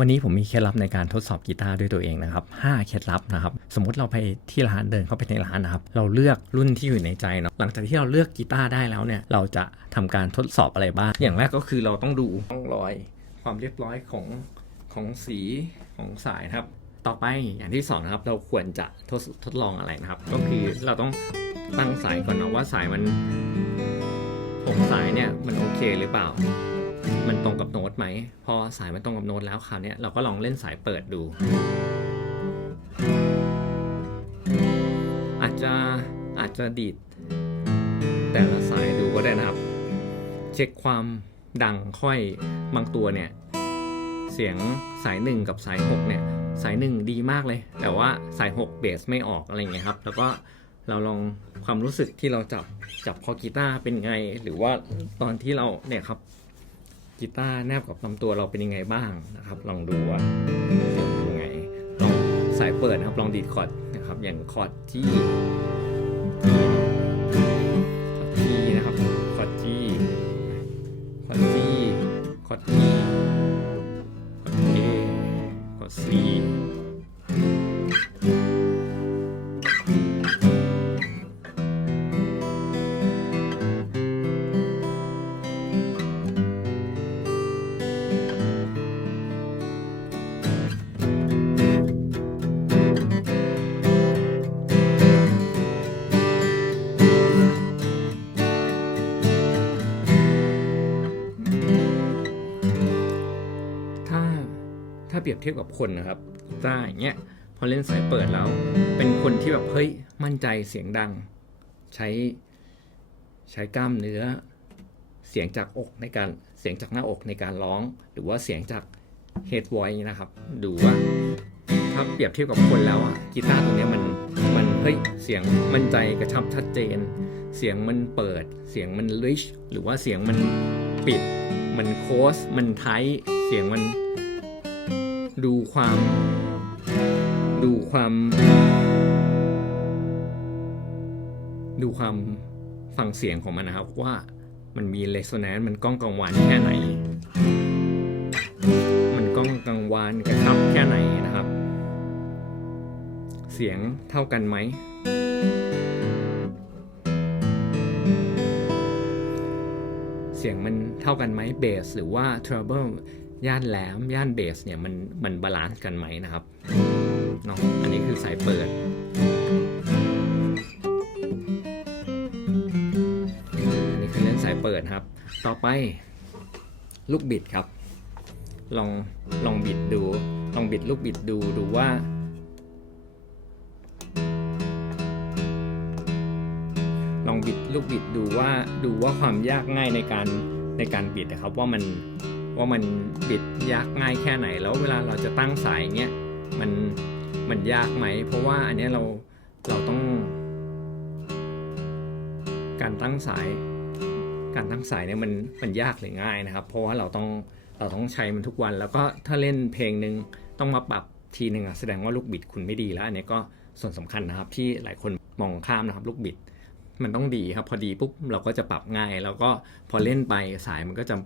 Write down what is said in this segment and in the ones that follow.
วันนี้ผมมีเคล็ดลับในการทดสอบกีตาร์ด้วยตัวเองนะครับ 5 เคล็ดลับนะครับ สมมติเราไปที่ร้านเดินเข้าไปในร้านนะครับ เราเลือกรุ่นที่อยู่ในใจเนาะ หลังจากที่เราเลือกกีตาร์ได้แล้วเนี่ย เราจะทำการทดสอบอะไรบ้าง อย่างแรกก็คือเราต้องดูร่องรอย ความเรียบร้อยของของสีของสายนะครับ ต่อไปอย่างที่สองนะครับ เราควรจะทดทดลองอะไรนะครับ ก็คือเราต้องตั้งสายก่อนเนาะว่าสายมัน ผมสายเนี่ยมันโอเคหรือเปล่า รงกับโน้ตไหม พอสายมันตรงกับโน้ตแล้วคราวนี้เราก็ลองเล่นสายเปิดดู อาจจะอาจจะดีด แต่ละสายดูก็ได้นะครับ เช็คความดังค่อยบางตัวเนี่ย เสียงสายหนึ่งกับสายหกเนี่ย สายหนึ่งดีมากเลย แต่ว่าสายหกเบสไม่ออกอะไรเงี้ยครับ แล้วก็เราลองความรู้สึกที่เราจับจับคอกีตาร์เป็นไง หรือว่าตอนที่เราเนี่ยครับ กีตาร์แนบกับลำตัวเราเป็นยังไงบ้างนะครับ ลองดูว่าเสียงเป็นยังไงลองสายเปิดนะครับลองดีดคอร์ดนะครับอย่างคอร์ดที่าเปรียบเทียบกับคนนะครับกีตาร์อย่างเงี้ยพอเล่นสายเปิดแล้ว เป็นคนที่แบบเฮ้ยมั่นใจเสียงดัง ใช้ใช้กล้ามเนื้อ เสียงจากอกในการเสียงจากหน้าอกในการร้อง หรือว่าเสียงจาก head voice นะครับ ดูว่าถ้าเปรียบเทียบกับคนแล้วอะกีตาร์ตัวเนี้ยมันมันเฮ้ยเสียงมั่นใจกระชับชัดเจน เสียงมันเปิด เสียงมัน rich หรือว่าเสียงมันปิด มันโคสมันไทเสียงมัน ดูความ ดูความ ดูความฟังเสียงของมันนะครับว่ามันมีเ e โซแนนมันก้องกังวานแค่ไหน มันก้องกังวานกระชับแค่ไหนนะครับ เสียงเท่ากันไหมเสียงมันเท่ากันไหมเบสหรือว่าทรัเบิล ย่านแหลมย่านเบสเนี่ยมันมันบาลานซ์กันไหมนะครับเนาะอันนี้คือสายเปิด อันนี้คือเล่นสายเปิดครับ ต่อไปลูกบิดครับ ลองลองบิดดู ลองบิดลูกบิดดูดูว่าลองบิดลูกบิดดูว่าดูว่าความยากง่ายในการในการบิดนะครับว่ามัน ว่ามันบิดยากง่ายแค่ไหน แล้วเวลาเราจะตั้งสายเงี้ยมันมันยากไหม เพราะว่าอันนี้เราเราต้อง การตั้งสาย การตั้งสายเนี่ยมันมันยากหรือง่ายนะครับ เพราะว่าเราต้องเราต้องใช้มันทุกวัน แล้วก็ถ้าเล่นเพลงหนึ่งต้องมาปรับทีหนึ่งอะแสดงว่าลูกบิดคุณไม่ดีแล้วอันนี้ก็ส่วนสำคัญนะครับที่หลายคนมองข้ามนะครับ ลูกบิด มันต้องดีครับ พอดีปุ๊บเราก็จะปรับง่าย แล้วก็พอเล่นไปสายมันก็จะ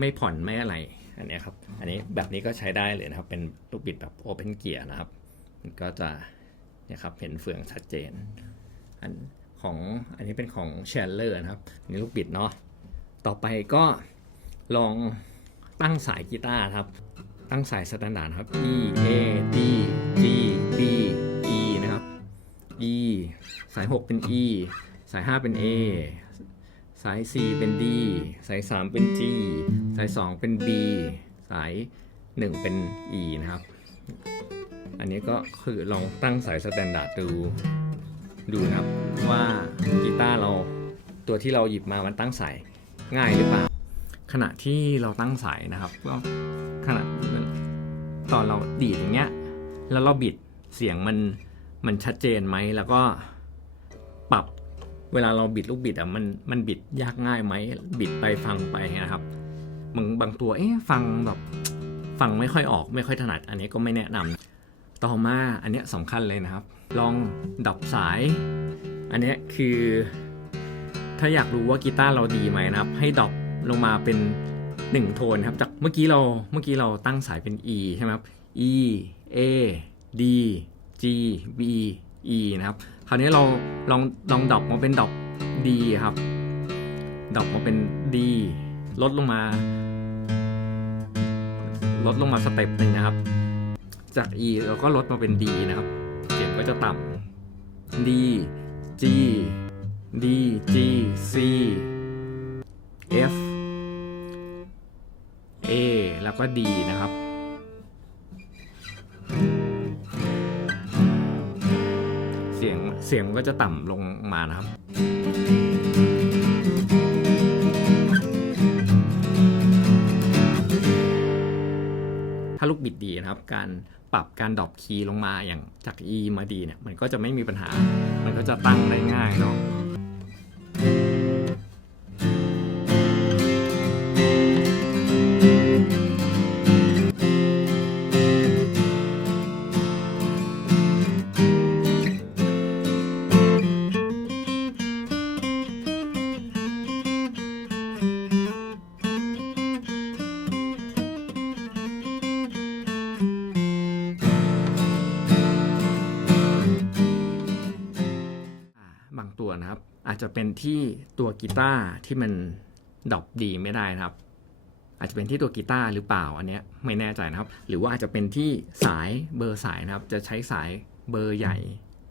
ไม่ผ่อนไม่อะไรอันเนี้ยครับอันนี้แบบนี้ก็ใช้ได้เลยนะครับ เป็นลูกบิดแบบโอเพนเกียร์นะครับมันก็จะเนี่ยครับเห็นเฟืองชัดเจน อันของอันนี้เป็นของแชลเลอร์นะครับอันนี้ลูกบิดเนาะต่อไปก็ลองตั้งสายกีตาร์ครับ ตั้งสายสแตนดาร์ดครับ E A D G B E นะครับ E สาย 6 เป็น E สาย 5 เป็น A สาย C เป็น D สาย 3 เป็น G สาย 2 เป็น B สาย 1 เป็น E นะครับ อันนี้ก็คือลองตั้งสายสแตนดาร์ดดู ดูนะครับว่ากีตาร์เราตัวที่เราหยิบมามันตั้งสายง่ายหรือเปล่า ขณะที่เราตั้งสายนะครับก็ขณะตอนเราดีดอย่างเงี้ย แล้วเราบิดเสียงมันมันชัดเจนไหมแล้วก็ เวลาเราบิดลูกบิดอะมันมันบิดยากง่ายไหมบิดไปฟังไปนะครับบางบางตัวเอ๊ะฟังแบบฟังไม่ค่อยออกไม่ค่อยถนัด อันนี้ก็ไม่แนะนำต่อมาอันนี้ยสำคัญเลยนะครับ ลองดับสาย อันนี้คือ ถ้าอยากรู้ว่ากีตาร์เราดีไหมนะครับ ให้ดรอปลงมาเป็นหนึ่งโทนครับจากเมื่อกี้เราเมื่อกี้เราตั้งสายเป็น E ใช่ไหมครับ E A D G B E นะครับ คราวนี้เราลองลองดรอปมาเป็นดรอป D ครับดรอปมาเป็น D ลดลงมา ลดลงมาสเต็ปหนึ่งนะครับ จาก E เราก็ลดมาเป็น D นะครับ เสียงก็จะต่ำ D G D G C F A แล้วก็ D นะครับ เสียงก็จะต่ำลงมานะครับถ้าลูกบิดดีนะครับ การปรับการดรอปคีย์ลงมาอย่างจาก E มา D เนี่ย มันก็จะไม่มีปัญหา มันก็จะตั้งได้ง่ายเนาะ จจะเป็นที่ตัวกีตาร์ที่มันดอปดีไม่ได้นะครับ อาจจะเป็นที่ตัวกีตาร์หรือเปล่าอันเนี้ยไม่แน่ใจนะครับ หรือว่าอาจจะเป็นที่สายเบอร์สายนะครับ จะใช้สายเบอร์ใหญ่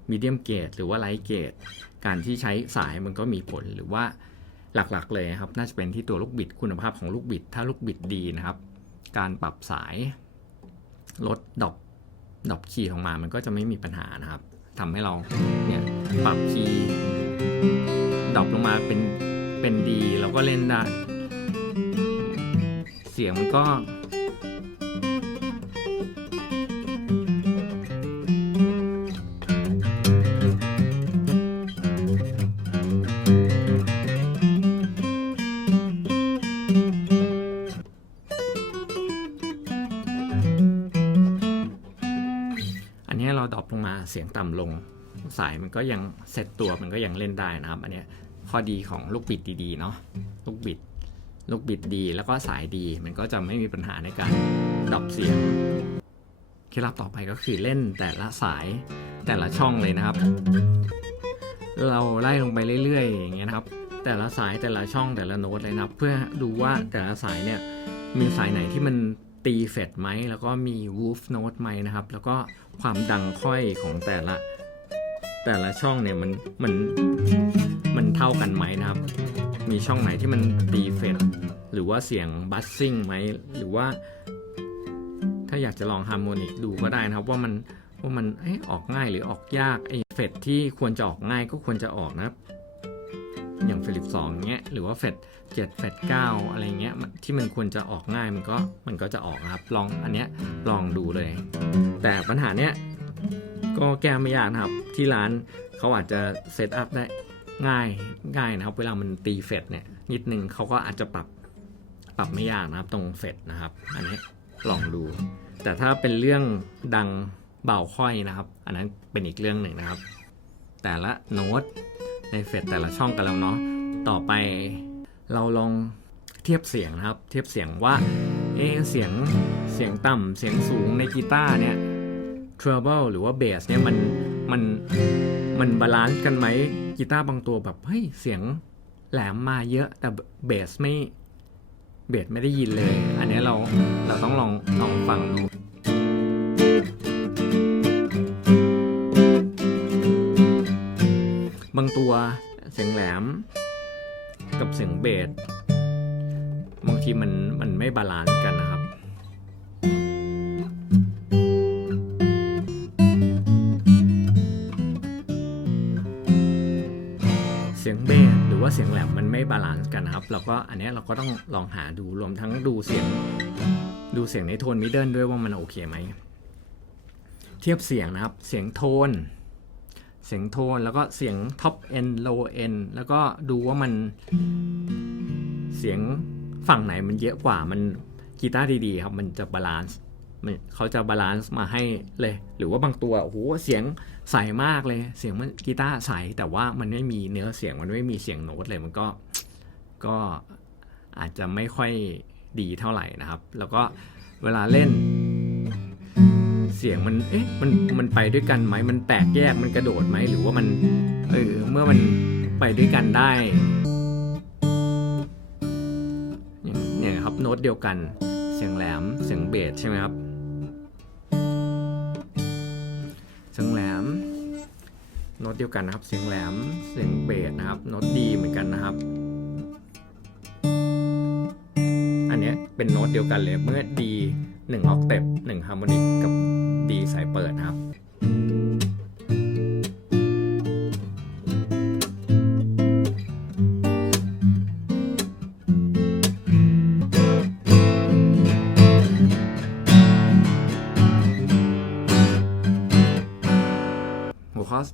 มีเดียมเกตหรือว่าไลท์เกตการที่ใช้สายมันก็มีผลหรือว่าหลักๆเลยครับน่าจะเป็นที่ตัวลูกบิดคุณภาพของลูกบิด ถ้าลูกบิดดีนะครับ การปรับสายลดดอปดอปคีย์ออกมามันก็จะไม่มีปัญหานะครับทำให้เราเนี่ยปรับคีย์ ดรอปลงมาเป็นเป็นดีเราก็เล่นได้ เสียงมันก็อันนี้เราดรอปลงมาเสียงต่ำลง สายมันก็ยังเซตตัวมันก็ยังเล่นได้นะครับ อันเนี้ยข้อดีของลูกบิดดีๆเนาะลูกบิดลูกบิดดีแล้วก็สายดี มันก็จะไม่มีปัญหาในการดรอปเสียงเคล็ดลับต่อไปก็คือเล่นแต่ละสายแต่ละช่องเลยนะครับ เราไล่ลงไปเรื่อยๆอย่างเงี้ยนะครับ แต่ละสายแต่ละช่องแต่ละโน้ตเลยนะครับ เพื่อดูว่าแต่ละสายเนี่ยมีสายไหนที่มันตีเฟดไหมแล้วก็มีวูฟโน้ตไหมนะครับ แล้วก็ความดังค่อยของแต่ละ แต่ละช่องเนี่ยมันมันมันเท่ากันไหมนะครับ มีช่องไหนที่มันตีเฟดหรือว่าเสียงบัสซิ่งไหมหรือว่า ถ้าอยากจะลองฮาร์โมนิกดูก็ได้นะครับ ว่ามันว่ามันอออกง่ายหรือออกยากไอ้เฟดที่ควรจะออกง่ายก็ควรจะออกนะครับ อย่างเฟลิปสองเงี้ยหรือว่าเฟดเจ็ดเฟดเก้าอะไรเงี้ยที่มันควรจะออกง่ายมันก็มันก็จะออกนะครับ ลองอันเนี้ยลองดูเลย แต่ปัญหาเนี้ย ก็แก้ไม่ยากนะครับ ที่ร้านเขาอาจจะเซตอัพได้ง่ายง่ายนะครับ เวลามันตีเฟดเนี่ยนิดนึงเขาก็อาจจะปรับปรับไม่ยากนะครับตรงเฟดนะครับ อันนี้ลองดู แต่ถ้าเป็นเรื่องดังเบาค่อยนะครับ อันนั้นเป็นอีกเรื่องหนึ่งนะครับ แต่ละโน้ตในเฟดแต่ละช่องกันแล้วเนาะต่อไปเราลองเทียบเสียงนะครับ เทียบเสียงว่าเอเสียงเสียงต่ำเสียงสูงในกีตาร์เนี่ย treble หรือว่าเบสเนี่ยมันมันมันบาลานซ์กันไหมกีตาร์บางตัวแบบเฮ้ยเสียงแหลมมาเยอะแต่เบสไม่เบสไม่ได้ยินเลย อันนี้เราเราต้องลองลองฟังดูบางตัวเสียงแหลม กับเสียงเบสบางทีมันมันไม่บาลานซ์กันนะ ว่าเสียงแหลมมันไม่บาลานซ์กันนะครับ เราก็อันนี้เราก็ต้องลองหาดูรวมทั้งดูเสียงดูเสียงในโทนมิดเดิลด้วยว่ามันโอเคไหม เทียบเสียงนะครับ เสียงโทน เสียงโทนแล้วก็เสียงท็อปเอ็นโลเอ็นแล้วก็ดูว่ามันเสียงฝั่งไหนมันเยอะกว่ามันกีตาร์ดีๆครับ มันจะบาลานซ์ เขาจะบาลานซ์มาให้เลย หรือว่าบางตัวโอ้โหเสียงใสมากเลย เสียงมันกีตาร์ใสแต่ว่ามันไม่มีเนื้อเสียงมันไม่มีเสียงโน้ตเลยมันก็ก็อาจจะไม่ค่อยดีเท่าไหร่นะครับ แล้วก็เวลาเล่น เสียงมันเอ๊ะมันมันไปด้วยกันไหมมันแตกแยกมันกระโดดไหมหรือว่ามันเออเมื่อมันไปด้วยกันได้เนี่ยครับโน้ตเดียวกันเสียงแหลมเสียงเบสใช่ไหมครับ โน้ตเดียวกันนะครับ เสียงแหลม เสียงเบสนะครับ โน้ตดีเหมือนกันนะครับ อันนี้เป็นโน้ตเดียวกันเลยเมื่อดีหนึ่งออกเต็ปหนึ่งฮาร์โมนิกกับดีสายเปิดนะครับ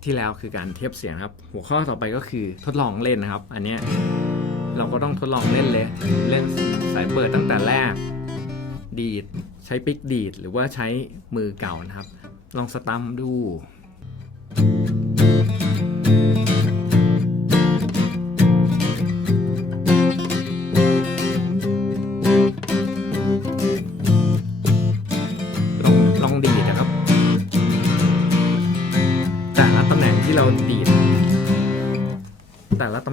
ที่แล้วคือการเทียบเสียงครับ หัวข้อต่อไปก็คือทดลองเล่นนะครับ อันนี้เราก็ต้องทดลองเล่นเลย เล่นสายเปิดตั้งแต่แรก ดีด ใช้ปิกดีด หรือว่าใช้มือเก่านะครับ ลองสตัมป์ดูล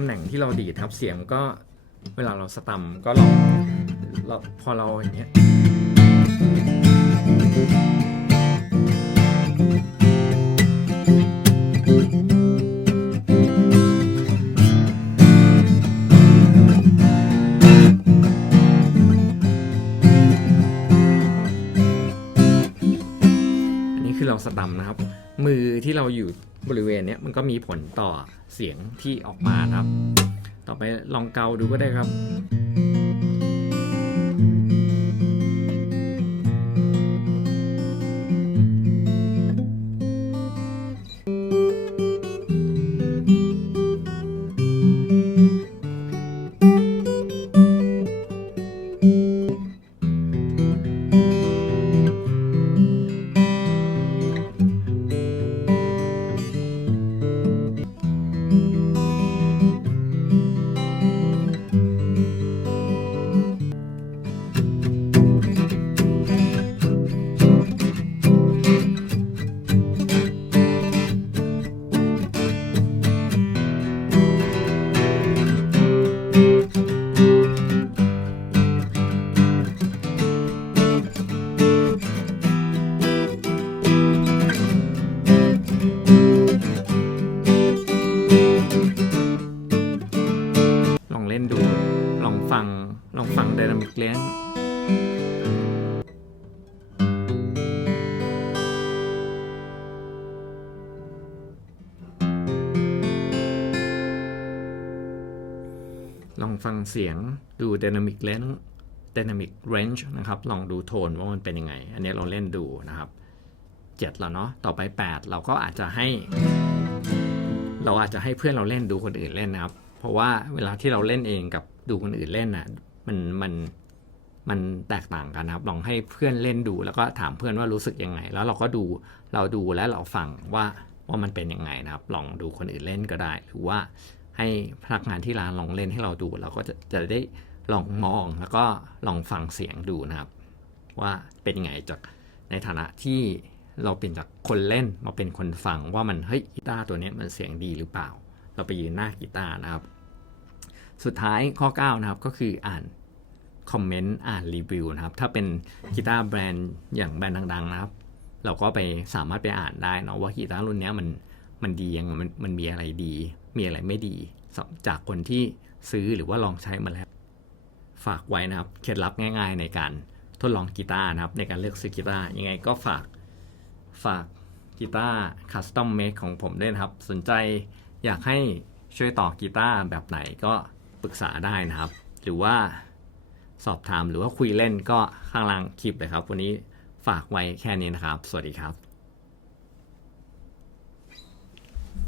ำแหน่งที่เราดีดครับเสียงก็เวลาเราสตัมก็ลองเราพอเราอย่างเงี้ยอันนี้คือเราสตัมนะครับ มือที่เราอยู่ บริเวณนี้มันก็มีผลต่อเสียงที่ออกมาครับ ต่อไปลองเกาดูก็ได้ครับ กเลี้ยงลองฟังเสียงดู dynamic range dynamic range นะครับ ลองดูโทนว่ามันเป็นยังไง อันนี้เราเล่นดูนะครับ 7 แล้วเนาะ ต่อไป 8 เราก็อาจจะให้ เราอาจจะให้เพื่อนเราเล่นดูคนอื่นเล่นนะครับ เพราะว่าเวลาที่เราเล่นเองกับดูคนอื่นเล่นน่ะ มัน มัน มันแตกต่างกันนะครับลองให้เพื่อนเล่นดู แล้วก็ถามเพื่อนว่ารู้สึกยังไง แล้วเราก็ดูเราดูแล้วเราฟังว่าว่ามันเป็นยังไงนะครับ ลองดูคนอื่นเล่นก็ได้ หรือว่าให้พนักงานที่ร้านลองเล่นให้เราดู เราก็จะจะได้ลองมองแล้วก็ลองฟังเสียงดูนะครับ ว่าเป็นยังไงจากในฐานะที่เราเป็นจากคนเล่นมาเป็นคนฟังว่ามันเฮ้ยกีตาร์ตัวนี้มันเสียงดีหรือเปล่า เราไปยืนหน้ากีตาร์นะครับ สุดท้ายข้อ 9 นะครับก็คืออ่าน คอมเมนต์อ่านรีวิวนะครับ ถ้าเป็นกีตาร์แบรนด์อย่างแบรนด์ดัง ๆ นะครับ เราก็ไปสามารถไปอ่านได้เนาะว่ากีตาร์รุ่นนี้มันมันดียังมันมันมีอะไรดี มีอะไรไม่ดี จากคนที่ซื้อหรือว่าลองใช้มาแล้ว ฝากไว้นะครับเคล็ดลับง่าย ๆ ในการทดลองกีตาร์นะครับ ในการเลือกซื้อกีตาร์ยังไงก็ฝากฝากกีตาร์คัสตอมเมดของผมด้วยนะครับ สนใจอยากให้ช่วยต่อกีตาร์แบบไหนก็ปรึกษาได้นะครับ หรือว่า สอบถามหรือว่าคุยเล่นก็ข้างล่างคลิปเลยครับ วันนี้ฝากไว้แค่นี้นะครับ สวัสดีครับ